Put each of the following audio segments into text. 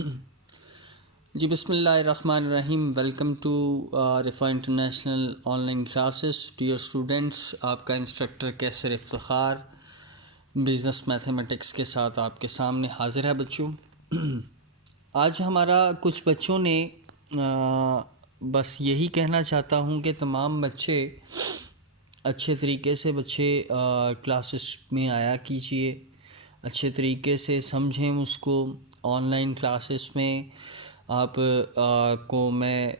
जी बिस्मिल्लाहिर्रहमानिर्रहीम। Welcome to Rifa international online classes. Dear students, आपका instructor Qaiser Iftikhar business mathematics के साथ आपके सामने हाज़िर है बच्चों। आज हमारा कुछ बच्चों ने बस यही कहना चाहता हूँ कि तमाम बच्चे अच्छे तरीके से क्लासेस में आया कीजिए, अच्छे तरीके से समझें उसको। ऑनलाइन क्लासेस में आप को मैं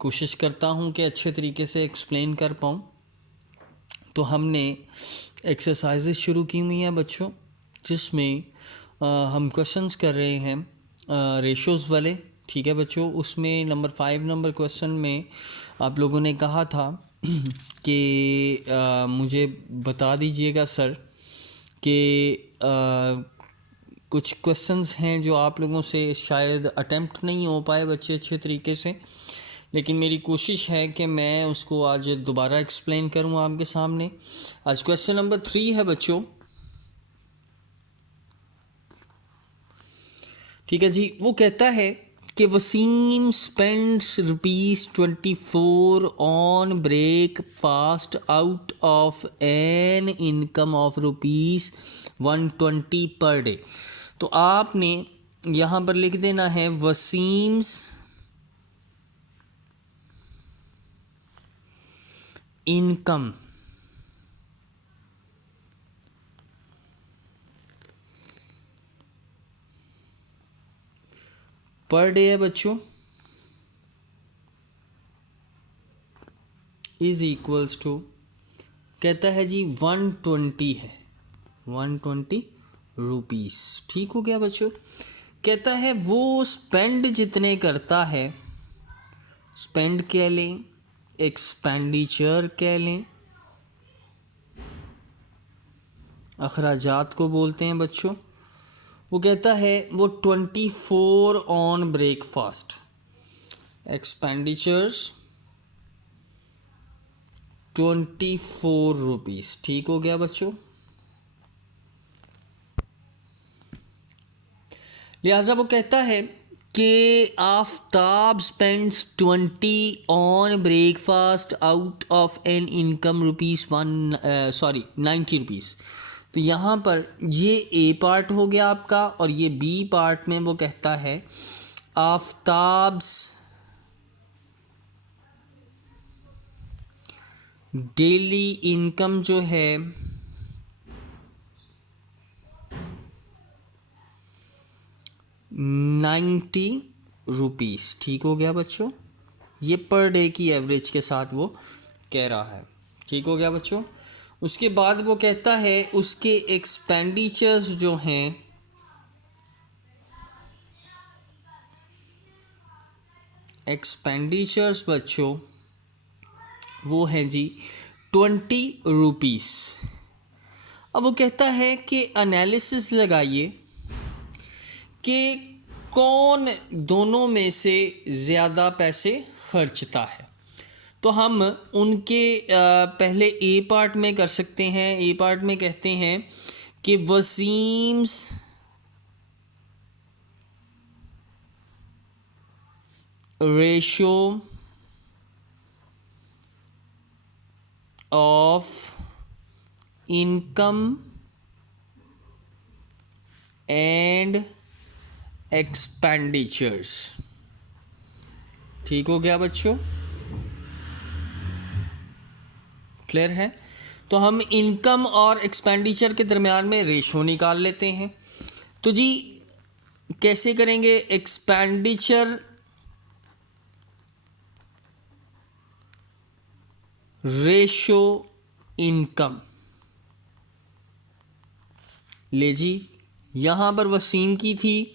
कोशिश करता हूँ कि अच्छे तरीके से एक्सप्लेन कर पाऊँ। तो हमने एक्सरसाइजेस शुरू की हुई हैं बच्चों, जिसमें हम क्वेश्चंस कर रहे हैं रेशोज़ वाले। ठीक है बच्चों, उसमें नंबर 5 नंबर क्वेश्चन में आप लोगों ने कहा था कि मुझे बता दीजिएगा सर कि कुछ क्वेश्चंस हैं जो आप लोगों से शायद अटेम्प्ट नहीं हो पाए बच्चे अच्छे तरीके से, लेकिन मेरी कोशिश है कि मैं उसको आज दोबारा एक्सप्लेन करूँ आपके सामने। आज क्वेश्चन नंबर 3 है बच्चों। ठीक है जी, वो कहता है कि Waseem spends ₹24 on breakfast out of an income of ₹120 per day. तो आपने यहाँ पर लिख देना है वसीम्स इनकम पर डे है बच्चों, इज इक्वल्स टू, कहता है जी 120 है, 120 रुपीस। ठीक हो गया बच्चों। कहता है वो स्पेंड जितने करता है, स्पेंड कह लें, एक्सपेंडिचर कह लें, अखराजात को बोलते हैं बच्चों। वो कहता है वो 24 ऑन ब्रेकफास्ट, एक्सपेंडिचर्स 24 रुपीस। ठीक हो गया बच्चों। लिहाजा वो कहता है कि Aftab spends 20 on breakfast out of an income ₹90 rupees. तो यहाँ पर ये ए पार्ट हो गया आपका, और ये बी पार्ट में वो कहता है आफ्ताब्स डेली इनकम जो है 90 रुपीस। ठीक हो गया बच्चों। ये पर डे की एवरेज के साथ वो कह रहा है। ठीक हो गया बच्चों। उसके बाद वो कहता है उसके एक्सपेंडिचर्स जो हैं, एक्सपेंडिचर्स बच्चों वो हैं जी 20 रुपीस। अब वो कहता है कि एनालिसिस लगाइए कि कौन दोनों में से ज़्यादा पैसे खर्चता है। तो हम उनके पहले ए पार्ट में कर सकते हैं। ए पार्ट में कहते हैं कि Waseem's ratio of income and expenditures. ठीक हो गया बच्चों, क्लियर है। तो हम इनकम और एक्सपेंडिचर के दरमियान में रेशो निकाल लेते हैं। तो जी कैसे करेंगे? Expenditure ratio income. ले जी, यहाँ पर वसीम की थी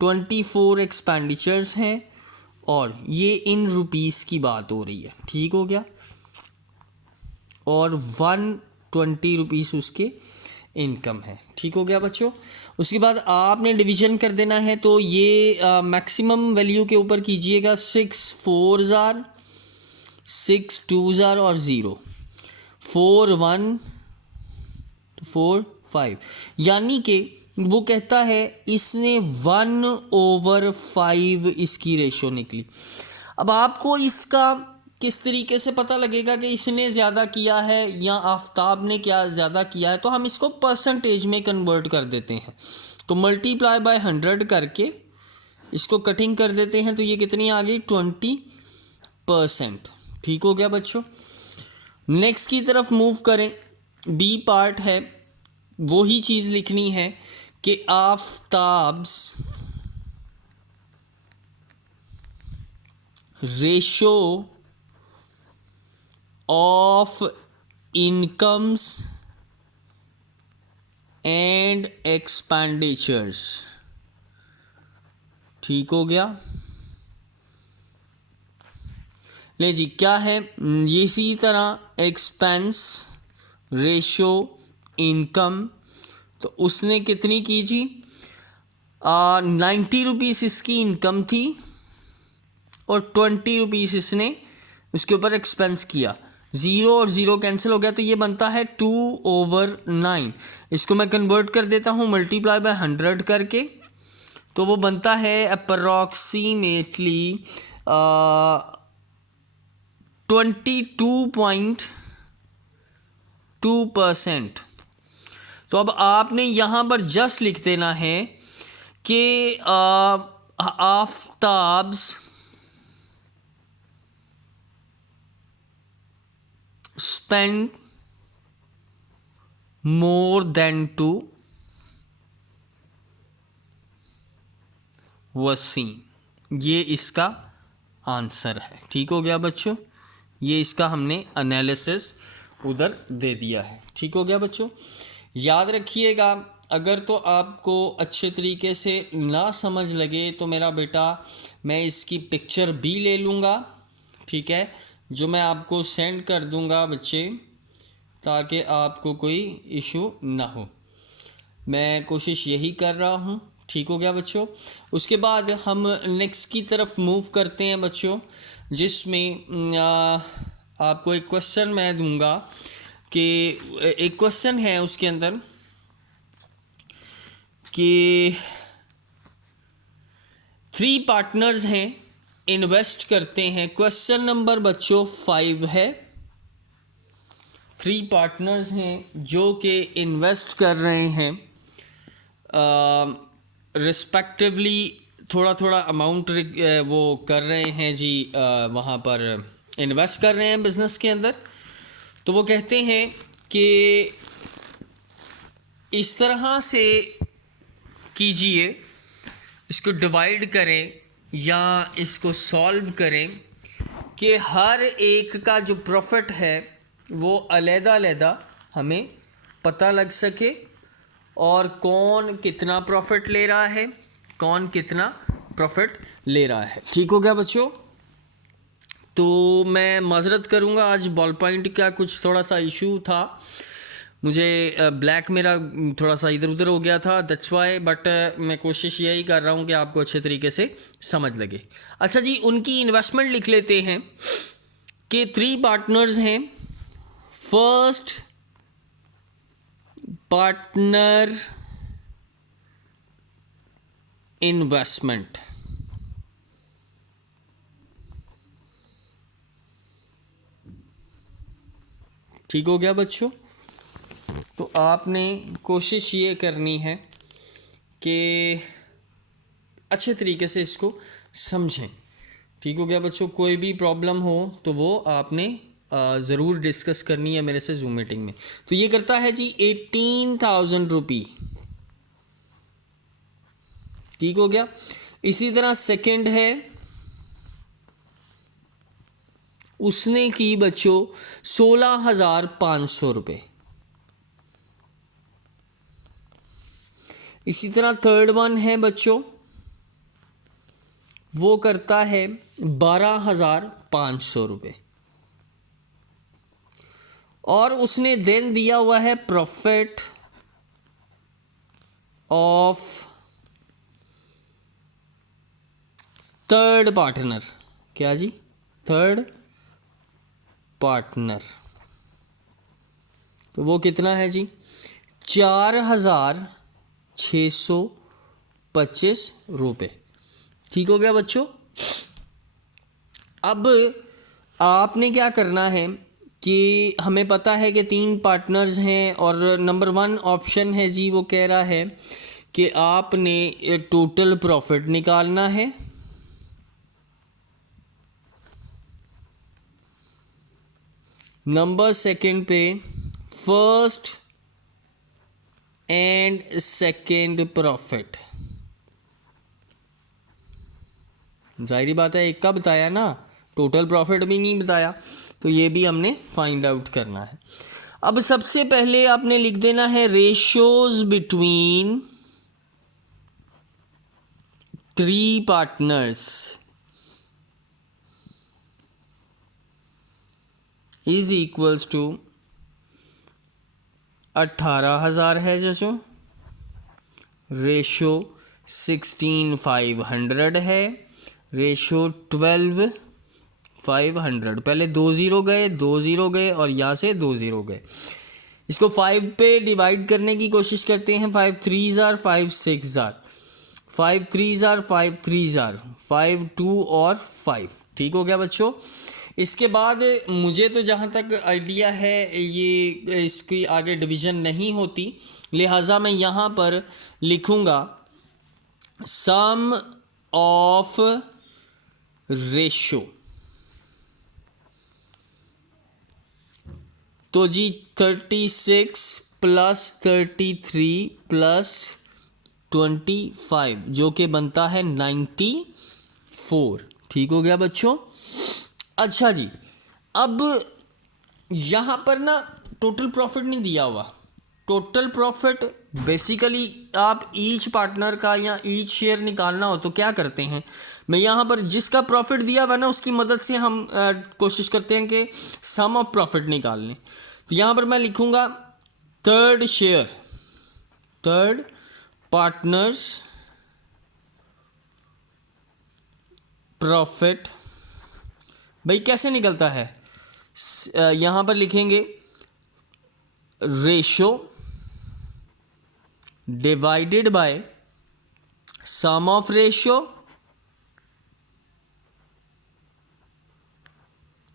24 एक्सपेंडिचर्स हैं और ये इन रुपीस की बात हो रही है। ठीक हो गया। और 120 रुपीस उसके इनकम है। ठीक हो गया बच्चों। उसके बाद आपने डिवीजन कर देना है। तो ये मैक्सिमम वैल्यू के ऊपर कीजिएगा। 6 4 ज़ार, 6 2 ज़ार और 0, 4 1 4 5, यानी कि वो कहता है इसने 1/5 इसकी रेशो निकली। अब आपको इसका किस तरीके से पता लगेगा कि इसने ज़्यादा किया है या आफताब ने क्या ज़्यादा किया है, तो हम इसको परसेंटेज में कन्वर्ट कर देते हैं। तो मल्टीप्लाई बाय 100 करके इसको कटिंग कर देते हैं, तो ये कितनी आ गई 20%। ठीक हो गया बच्चों। नेक्स्ट की तरफ मूव करें, बी पार्ट है, वही चीज़ लिखनी है कि Aftab's ratio of incomes and expenditures. ठीक हो गया। ले जी, क्या है ये, इसी तरह एक्सपेंस रेशो इनकम, तो उसने कितनी की जी 90 रुपीज़ इसकी इनकम थी और 20 रुपीज़ इसने उसके ऊपर एक्सपेंस किया। 0 और 0 कैंसिल हो गया, तो ये बनता है 2/9। इसको मैं कन्वर्ट कर देता हूँ मल्टीप्लाई बाय 100 करके, तो वो बनता है अप्रॉक्सीमेटली 22.2%। तो अब आपने यहाँ पर जस्ट लिख देना है कि Aftab's spend more than to Waseem. ये इसका आंसर है। ठीक हो गया बच्चों, ये इसका हमने एनालिसिस उधर दे दिया है। ठीक हो गया बच्चों। याद रखिएगा, अगर तो आपको अच्छे तरीके से ना समझ लगे तो मेरा बेटा मैं इसकी पिक्चर भी ले लूँगा, ठीक है, जो मैं आपको सेंड कर दूँगा बच्चे, ताकि आपको कोई इशू ना हो। मैं कोशिश यही कर रहा हूँ। ठीक हो गया बच्चों। उसके बाद हम नेक्स्ट की तरफ मूव करते हैं बच्चों, जिसमें आपको एक क्वेश्चन मैं दूंगा कि एक क्वेश्चन है उसके अंदर कि 3 पार्टनर्स हैं, इन्वेस्ट करते हैं। क्वेश्चन नंबर बच्चों 5 है। 3 पार्टनर्स हैं जो कि इन्वेस्ट कर रहे हैं, रिस्पेक्टिवली थोड़ा थोड़ा अमाउंट वो कर रहे हैं जी, वहाँ पर इन्वेस्ट कर रहे हैं बिज़नेस के अंदर। तो वो कहते हैं कि इस तरह से कीजिए, इसको डिवाइड करें या इसको सॉल्व करें कि हर एक का जो प्रॉफिट है वो अलग-अलग हमें पता लग सके, और कौन कितना प्रॉफिट ले रहा है, कौन कितना प्रॉफिट ले रहा है। ठीक हो गया बच्चों। तो मैं माजरत करूँगा, आज बॉल पॉइंट का कुछ थोड़ा सा इशू था, मुझे ब्लैक मेरा थोड़ा सा इधर उधर हो गया था, दैट्स वाई, बट मैं कोशिश यही कर रहा हूँ कि आपको अच्छे तरीके से समझ लगे। अच्छा जी, उनकी इन्वेस्टमेंट लिख लेते हैं कि 3 पार्टनर्स हैं। फर्स्ट पार्टनर इन्वेस्टमेंट, ठीक हो गया बच्चों। तो आपने कोशिश ये करनी है कि अच्छे तरीके से इसको समझें। ठीक हो गया बच्चों। कोई भी प्रॉब्लम हो तो वो आपने ज़रूर डिस्कस करनी है मेरे से जूम मीटिंग में। तो ये करता है जी 18,000 रुपये। ठीक हो गया। इसी तरह सेकंड है, उसने की बच्चों 16,500 रुपये। इसी तरह थर्ड वन है बच्चों, वो करता है 12,500 रुपये, और उसने देन दिया हुआ है प्रॉफिट ऑफ थर्ड पार्टनर। क्या जी? Third partner. तो वो कितना है जी? 4,000 ₹625। ठीक हो गया बच्चों। अब आपने क्या करना है कि हमें पता है कि 3 पार्टनर्स हैं और नंबर 1 ऑप्शन है जी, वो कह रहा है कि आपने टोटल प्रॉफिट निकालना है। नंबर 2 पे फर्स्ट एंड सेकेंड प्रॉफिट। जाहिर बात है, एक का बताया ना, टोटल प्रॉफिट भी नहीं बताया, तो ये भी हमने फाइंड आउट करना है। अब सबसे पहले आपने लिख देना है ratios between 3 partners is equals to 18,000 है जैसो, रेशो 16,500 है, रेशो 12,500। पहले 2 ज़ीरो गए, 2 ज़ीरो गए और यहाँ से 2 ज़ीरो गए। इसको 5 पे डिवाइड करने की कोशिश करते हैं। 5 3s are 5 6s are 5 3s are 5 3s are 5 2 और 5। ठीक हो गया बच्चों। इसके बाद मुझे तो जहाँ तक आइडिया है ये इसकी आगे डिवीज़न नहीं होती, लिहाजा मैं यहाँ पर लिखूँगा सम ऑफ रेशो। तो जी 36 प्लस 33 प्लस 25 जो कि बनता है 94। ठीक हो गया बच्चों। अच्छा जी, अब यहाँ पर ना टोटल प्रॉफिट नहीं दिया हुआ। टोटल प्रॉफिट बेसिकली आप ईच पार्टनर का या ईच शेयर निकालना हो तो क्या करते हैं, मैं यहाँ पर जिसका प्रॉफिट दिया हुआ ना उसकी मदद से हम कोशिश करते हैं कि सम ऑफ प्रॉफिट निकाल लें। तो यहाँ पर मैं लिखूँगा third share, third partners profit. भाई कैसे निकलता है, यहाँ पर लिखेंगे ratio divided by sum of ratio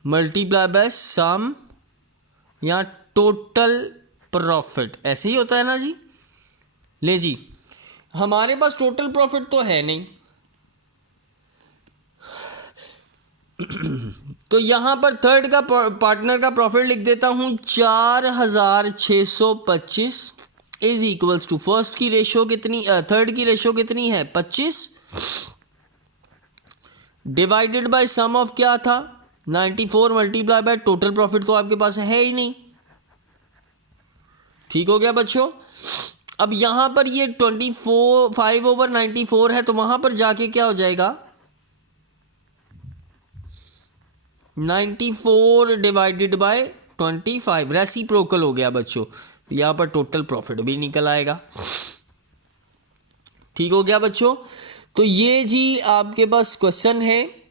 multiply by sum या टोटल प्रॉफिट। ऐसे ही होता है ना जी। ले जी, हमारे पास टोटल प्रॉफिट तो है नहीं तो यहाँ पर थर्ड का पार्टनर का प्रॉफिट लिख देता हूँ 4,625 इज इक्वल्स टू फर्स्ट की रेशो कितनी, थर्ड की रेशो कितनी है 25, डिवाइडेड बाय सम ऑफ क्या था 94 मल्टीप्लाई बाय टोटल प्रॉफिट तो आपके पास है ही नहीं। ठीक हो गया बच्चों। अब यहाँ पर ये 5/94 है तो वहाँ पर जाके क्या हो जाएगा 94 डिवाइडेड बाय 25, रेसिप्रोकल हो गया बच्चों। यहाँ पर टोटल प्रॉफिट भी निकल आएगा। ठीक हो गया बच्चों। तो ये जी आपके पास क्वेश्चन है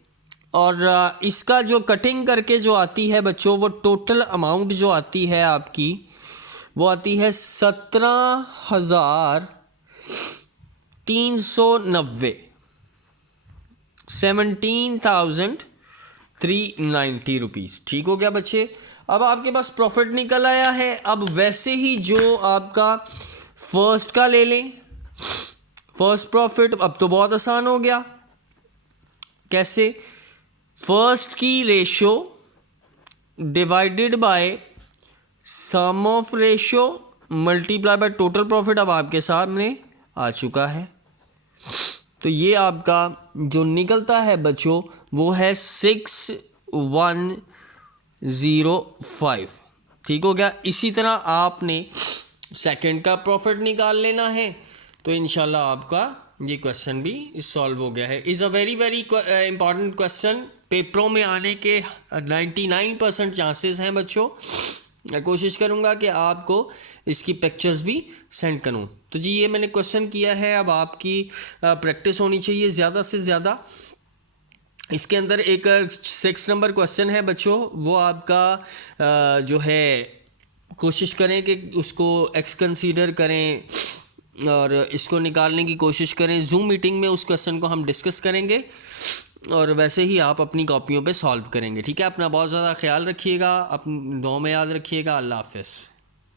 और इसका जो कटिंग करके जो आती है बच्चों वो टोटल अमाउंट जो आती है आपकी वो आती है 17,390, 17,390 रुपीज़। ठीक हो गया बच्चे। अब आपके पास प्रॉफिट निकल आया है। अब वैसे ही जो आपका फर्स्ट का ले लें, फर्स्ट प्रॉफिट। अब तो बहुत आसान हो गया। कैसे, फर्स्ट की ratio divided by sum of ratio multiply by total profit अब आपके सामने आ चुका है। तो ये आपका जो निकलता है बच्चों वो है 6105। ठीक हो गया। इसी तरह आपने सेकंड का प्रॉफिट निकाल लेना है तो इंशाल्लाह आपका ये क्वेश्चन भी सॉल्व हो गया है। Is a very very important question, पेपरों में आने के 99% चांसेस हैं बच्चों। मैं कोशिश करूँगा कि आपको इसकी पिक्चर्स भी सेंड करूँ। तो जी ये मैंने क्वेश्चन किया है। अब आपकी प्रैक्टिस होनी चाहिए ज़्यादा से ज़्यादा। इसके अंदर एक 6 नंबर क्वेश्चन है बच्चों, वो आपका जो है कोशिश करें कि उसको एक्स कंसीडर करें और इसको निकालने की कोशिश करें। जूम मीटिंग में उस क्वेश्चन को हम डिस्कस करेंगे और वैसे ही आप अपनी कॉपियों पे सॉल्व करेंगे। ठीक है, अपना बहुत ज़्यादा ख्याल रखिएगा, अपनी दुआ में याद रखिएगा। अल्लाह हाफ़िज़।